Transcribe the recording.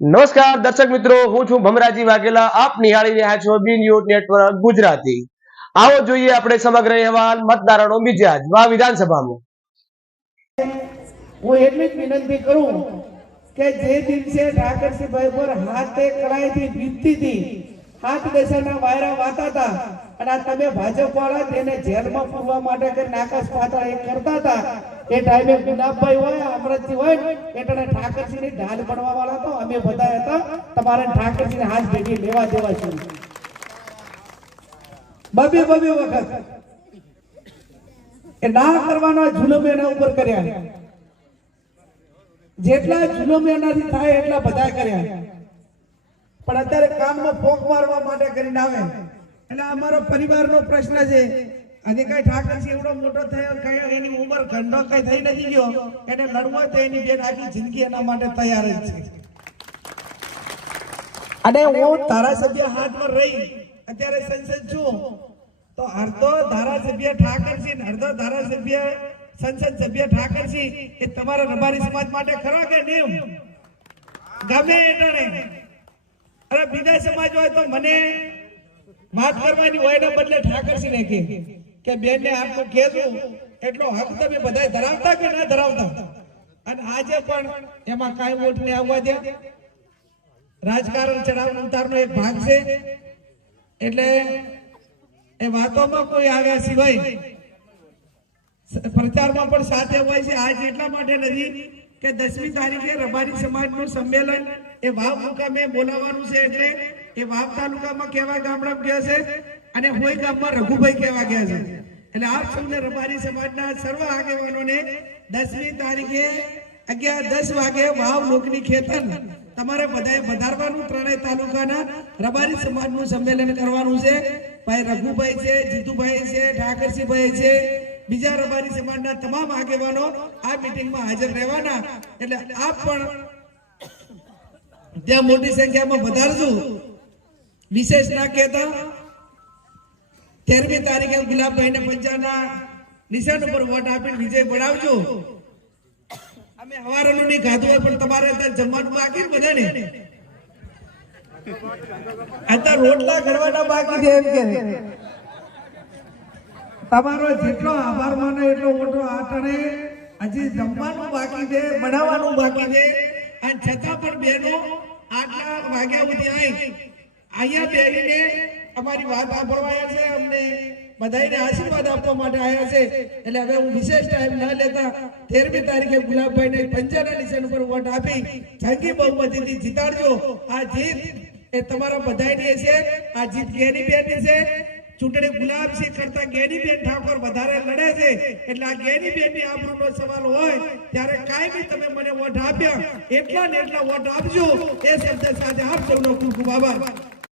નમસ્કાર, દર્શક મિત્રો, હું છું ભમરાજી વાઘેલા. આપ નિહાળી રહ્યા છો બી ન્યૂઝ નેટવર્ક ગુજરાતી. આવો જોઈએ આપણે સમગ્ર અહેવાલ મતદારોનો મિજાજ વા વિધાનસભામાં. હું એટલી જ વિનંતી કરું કે જે દિવસે ઠાકરસિંહભાઈ પર હાથે કળાઈથી બીતતીથી હાથ દશાના વાયરા વાતા હતા અને આ તમે ભાજપ વાળા તેને જેલમાં પૂરવા માટે કે નાકાશ પાતા એ કરતા હતા. એ ટાઈમે ગુલાબભાઈ હોય અમૃતજી હોય એટલે ઠાકરસિંહની ઢાલ બનવા વાળા તો અમે બધા હતા. તમારે ઠાકરસિંહને હાથ ભેગી લેવા દેવા છે. બબે બબે વખત. એ ના કરવાના જુલમ એના ઉપર કર્યા. જેટલા જુલમ એનાથી થાય એટલા બધા કર્યા. પણ અત્યારે કામમાં ફોક મારવા માટે કરીને આવે. એટલે અમારો પરિવારનો પ્રશ્ન છે. આજે કઈ ઠાકરસિંહ એવડો મોટો થયો કઈ એની ઉંમર ઘંટો કઈ થઈ નથી ગયો. એને લડવો તો એની બેન આખી જિંદગી એના માટે તૈયાર જ છે. અને હું ધારાસભ્ય હાથમાં રહી અત્યારે સંસદ છું. તો અડધો ધારાસભ્ય ઠાકરસિંહ અડધો ધારાસભ્ય સંસદ સભ્ય ઠાકરસિંહ એ તમારા રબારી સમાજ માટે ખરા કે નહીં ગમે એટલે અરે બીજા સમાજ હોય તો મને વાત કરવાની હોય ને બદલે ઠાકરસિંહ ને કે કે બેન ને આટલું કહેતું એટલો હક તમે બધા ધરાવતા કે ના ધરાવતા? અને આજે પણ એમાં કાંઈ વોટ ને આવવા દે. રાજકારણ ચડાવ ઉતારનો એક ભાગ છે. એટલે એ વાતોમાં કોઈ આવ્યા સિવાય પ્રચારમાં પણ સાથે હોય છે. આજ એટલા માટે નથી કે દસમી તારીખે રબારી સમાજનું સંમેલન એ વાવ મુકામે બોલાવવાનું છે એટલે એ વાવ તાલુકામાં કેવા ગામડા ગયા છે? અને હોય ગામમાં રઘુભાઈ કેવા ગયા છે? એટલે આપ સૌને રબારી સમાજના સર્વ આગેવાનોને દસમી તારીખે અગિયાર દસ વાગે વાવ લોકની ખેતન તમારે બધાએ વધારવાનું ત્રણેય તાલુકાના રબારી સમાજનું સંમેલન કરવાનું છે. ભાઈ રઘુભાઈ છે, જીતુભાઈ છે, ઠાકરસિંહભાઈ છે, બીજા રબારી સમાજના તમામ આગેવાનો આ મીટિંગમાં હાજર રહેવાના. એટલે આપ પણ ત્યાં મોટી સંખ્યામાં વધારજો વિશેષ ના કહેતા તેરમી તારીખે ગુલાબભાઈ ને પંચાના નિશાન ઉપર વોટ આપીને વિજય બનાવજો અમે હવારનું નહીં ખાધું હોય પણ તમારે અત્યારે જમવાનું બાકી બધાને. અત્યારે રોટલા ઘડવાના બાકી છે એમ કે તમારો જેટલો આભાર માનો એટલો મોટો આટણે હજી જમવાનું બાકી છે, બનાવવાનું બાકી છે. અને છતાં પણ બેનો આટલા વાગ્યા સુધી આવી અહીંયા બેરીને અમારી વાત સાંભળવાયા છે, અમને બધાને આશીર્વાદ આપવા માટે આવ્યા છે. એટલે હવે હું વિશેષ ટાઈમ ન લેતા તેરમી તારીખે ગુલાબભાઈને પંચાના નિશાન ઉપર વોટ આપી જંગી બહુમતીથી જીતાડજો. આ જીત એ તમારા બધાની છે આ જીત ગેરી બેની છે. ચૂંટણી ગુલાબસિંહ કરતા ગેનીબેન ઠાકોર વધારે લડે છે. એટલે આ ગેનીબેનની આબરૂનો સવાલ હોય, ત્યારે કાયમી તમે મને વોટ આપ્યા. એટલા ને એટલા વોટ આપજો. એ શબ્દ સાથે આપ સૌનો ખૂબ ખૂબ આભાર.